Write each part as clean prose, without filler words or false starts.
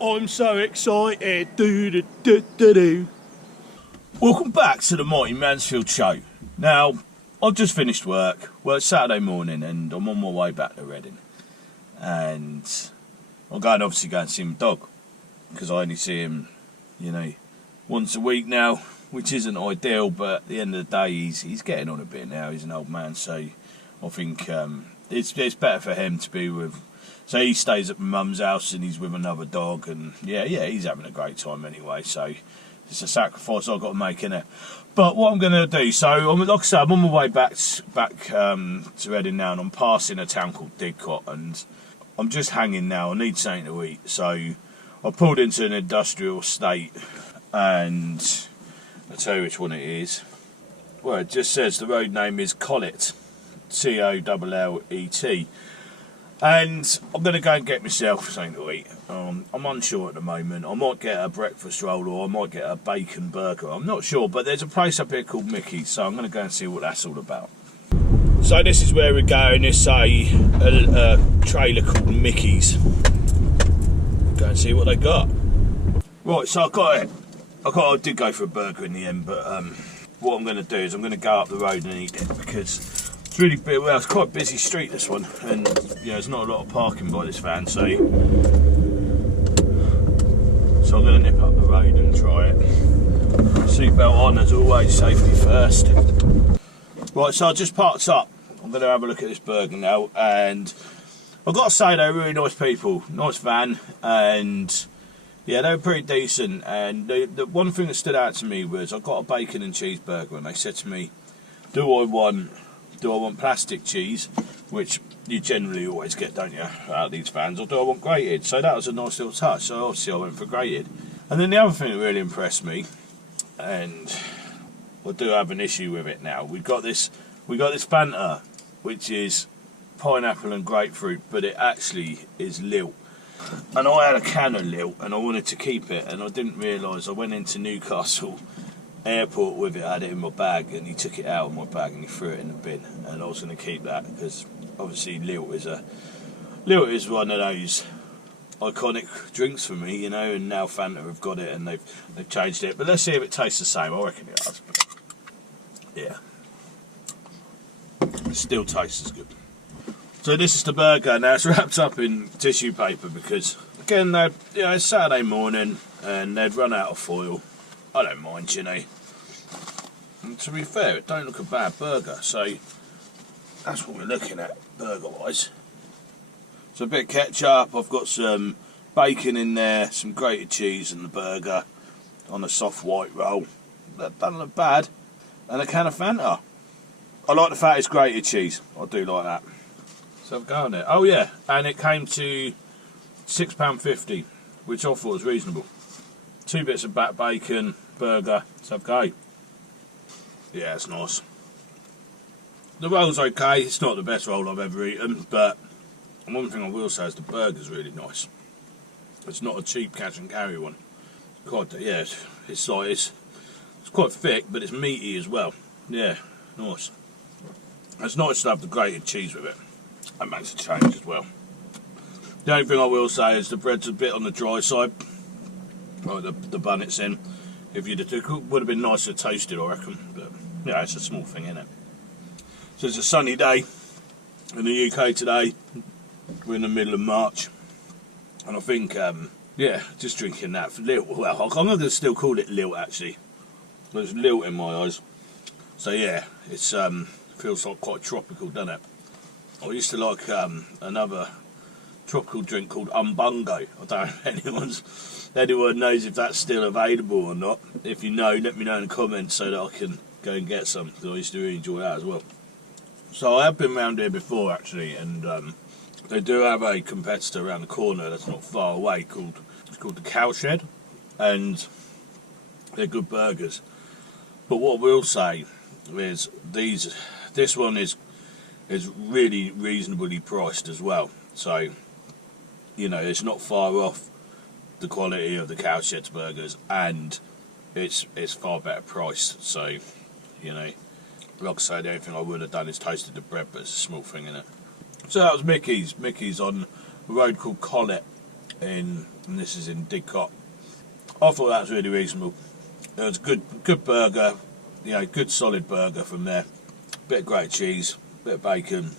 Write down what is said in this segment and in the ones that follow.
I'm so excited. Do do do do do. Welcome back to the Mighty Mansfield show. Now, I've just finished work. Well, it's Saturday morning, and I'm on my way back to Reading. And I'm going obviously going to see my dog because I only see him, once a week now, which isn't ideal. But at the end of the day, he's getting on a bit now. He's an old man, so I think it's better for him to be with. So he stays at my mum's house and he's with another dog, and yeah, he's having a great time anyway. So it's a sacrifice I've got to make, innit? But what I'm going to do, so like I said, I'm on my way back to Reading now, and I'm passing a town called Didcot, and I'm just hanging now. I need something to eat, so I pulled into an industrial estate, and I'll tell you which one it is. Well, it just says the road name is Collet, Collet. And I'm going to go and get myself something to eat. I'm unsure at the moment. I might get a breakfast roll or I might get a bacon burger. I'm not sure, but there's a place up here called Micky, so I'm going to go and see what that's all about. So this is where we're going. It's a trailer called Micky's. Go and see what they got. Right, so I did go for a burger in the end, but what I'm going to do is I'm going to go up the road and eat it because it's really big. Well, it's quite a busy street, this one, and there's not a lot of parking by this van, so I'm going to nip up the road and try it. Seatbelt on as always, safety first. Right, so I just parked up. I'm going to have a look at this burger now, and I've got to say they're really nice people, nice van, and yeah, they were pretty decent. And the one thing that stood out to me was I got a bacon and cheeseburger, and they said to me, do I want plastic cheese, which you generally always get, don't you, out of these vans, or do I want grated? So that was a nice little touch, so obviously I went for grated. And then the other thing that really impressed me, and I do have an issue with it now, we got this Fanta, which is pineapple and grapefruit, but it actually is Lilt. And I had a can of Lilt, and I wanted to keep it, and I didn't realise I went into Newcastle airport with it. I had it in my bag, and he took it out of my bag and he threw it in the bin, and I was going to keep that because obviously Lilt is one of those iconic drinks for me, and now Fanta have got it and they've changed it. But let's see if it tastes the same. I reckon it does. Yeah, it still tastes as good. So this is the burger. Now it's wrapped up in tissue paper because again, it's Saturday morning and they'd run out of foil. I don't mind, And to be fair, it don't look a bad burger, so that's what we're looking at, burger-wise. So a bit of ketchup, I've got some bacon in there, some grated cheese in the burger, on a soft white roll. That doesn't look bad. And a can of Fanta. I like the fact it's grated cheese, I do like that. So I've gone there. Oh yeah, and it came to £6.50, which I thought was reasonable. 2 bits of back bacon, burger, so okay. Yeah, it's nice. The roll's okay, it's not the best roll I've ever eaten, but one thing I will say is the burger's really nice. It's not a cheap cash and carry one. It's quite thick, but it's meaty as well. Yeah, nice. It's nice to have the grated cheese with it. That makes a change as well. The only thing I will say is the bread's a bit on the dry side. Right, the bun it's in. If it would have been nicer toasted, I reckon. But yeah, it's a small thing, isn't it? So it's a sunny day in the UK today. We're in the middle of March, and I think just drinking that for Lilt. Well, I'm going to still call it Lilt actually. There's Lilt in my eyes. So yeah, it's feels like quite tropical, doesn't it? I used to like another tropical drink called Umbungo. I don't know if anyone knows if that's still available or not. If you know, let me know in the comments so that I can go and get some, because I used to really enjoy that as well. So I have been around here before actually, and they do have a competitor around the corner that's not far away called the Cowshed, and they're good burgers. But what I will say is this one is really reasonably priced as well. So it's not far off the quality of the Cowshed's burgers, and it's far better priced. So, like I say, the only thing I would have done is toasted the bread, but it's a small thing, innit? So that was Micky's. Micky's on a road called Collet in and this is in Didcot. I thought that was really reasonable. It was a good burger, you know, good solid burger from there. Bit of grated cheese, bit of bacon,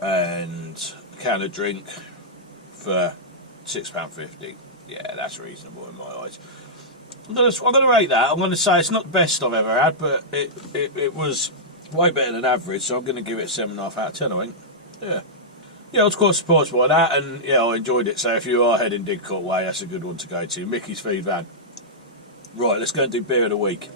and a can of drink for £6.50. Yeah, that's reasonable in my eyes. I'm gonna rate that. I'm gonna say it's not the best I've ever had, but it was way better than average. So I'm gonna give it a 7.5 out of 10. I think. Yeah. Yeah, I was quite surprised by that, and yeah, I enjoyed it. So if you are heading Didcot way, that's a good one to go to. Micky's Feed Van. Right, let's go and do beer of the week.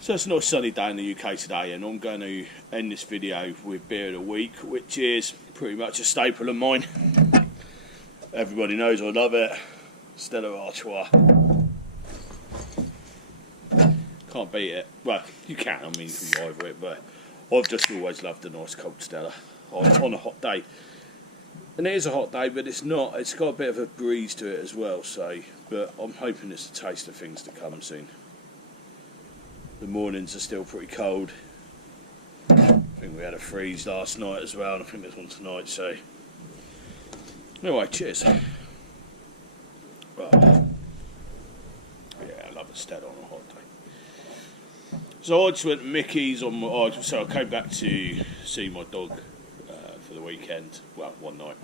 So it's a nice sunny day in the UK today, and I'm going to end this video with beer of the week, which is pretty much a staple of mine. Everybody knows I love it. Stella Artois. Can't beat it. Well, you can. I mean, you can rival it, but I've just always loved a nice cold Stella on a hot day. And it is a hot day, but it's not. It's got a bit of a breeze to it as well. So, but I'm hoping it's a taste of things to come soon. The mornings are still pretty cold. I think we had a freeze last night as well, and I think there's one tonight. So, anyway, cheers. Oh. Yeah, I love a Stella on a hot day. So I just went to Micky's on my. So I came back to see my dog for the weekend. Well, one night,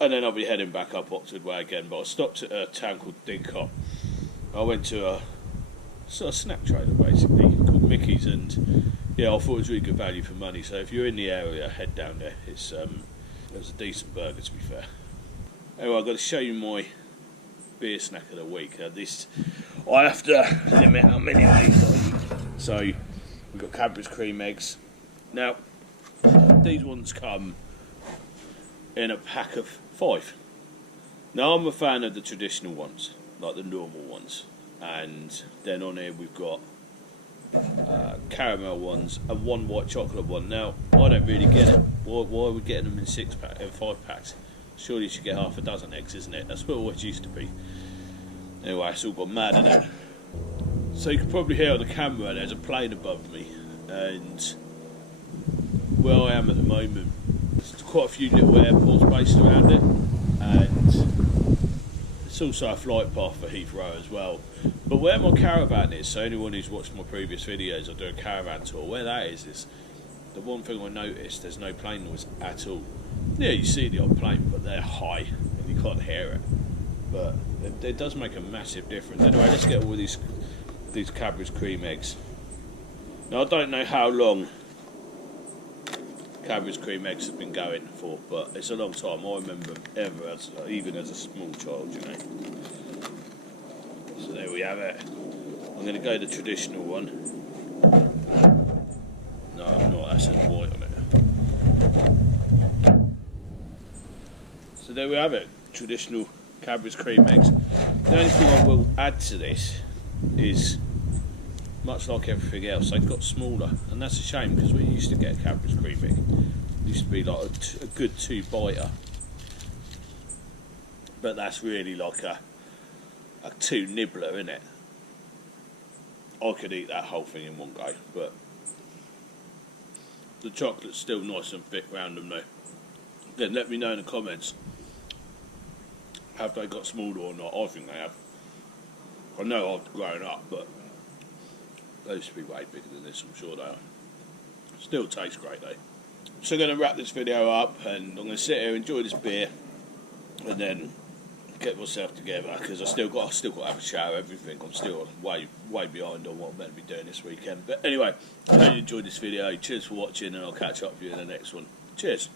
and then I'll be heading back up Oxford Way again. But I stopped at a town called Didcot. I went to a sort of snack trader basically called Micky's, and yeah, I thought it was really good value for money. So if you're in the area, head down there. It was a decent burger, to be fair. Anyway, I've got to show you my beer snack of the week. I have to limit how many of these I eat. So we've got Cadbury's cream eggs. Now these ones come in a pack of 5. Now I'm a fan of the traditional ones, like the normal ones, and then on here we've got caramel ones and one white chocolate one. Now I don't really get it. Why are we getting them in 5 packs? Surely you should get half a dozen eggs, isn't it? That's what it always used to be. Anyway, it's all gone mad, isn't it? So you can probably hear on the camera there's a plane above me, and where I am at the moment, there's quite a few little airports based around it, and it's also a flight path for Heathrow as well. But where my caravan is, so anyone who's watched my previous videos, I do a caravan tour, where that is the one thing I noticed, there's no plane noise at all. Yeah, you see the odd plane, but they're high and you can't hear it. But it does make a massive difference. Anyway, let's get all these Cadbury's cream eggs. Now I don't know how long Cadbury's cream eggs have been going for, but it's a long time. I remember even as a small child, you know. So there we have it. I'm going to go the traditional one. No, I'm not. That says white on it. So there we have it. Traditional Cadbury's cream eggs. The only thing I will add to this is, much like everything else, they've got smaller, and that's a shame because we used to get Cadbury's cream egg. It used to be like a good 2-biter, but that's really like a 2-nibbler, isn't it? I could eat that whole thing in one go, but the chocolate's still nice and thick round them though. Then let me know in the comments, have they got smaller or not? I think they have. I know I've grown up, but they used to be way bigger than this, I'm sure they are. Still tastes great though. So I'm going to wrap this video up, and I'm going to sit here, enjoy this beer, and then get myself together, because I still got to have a shower, everything. I'm still way behind on what I'm meant to be doing this weekend. But anyway, I hope you enjoyed this video. Cheers for watching, and I'll catch up with you in the next one. Cheers.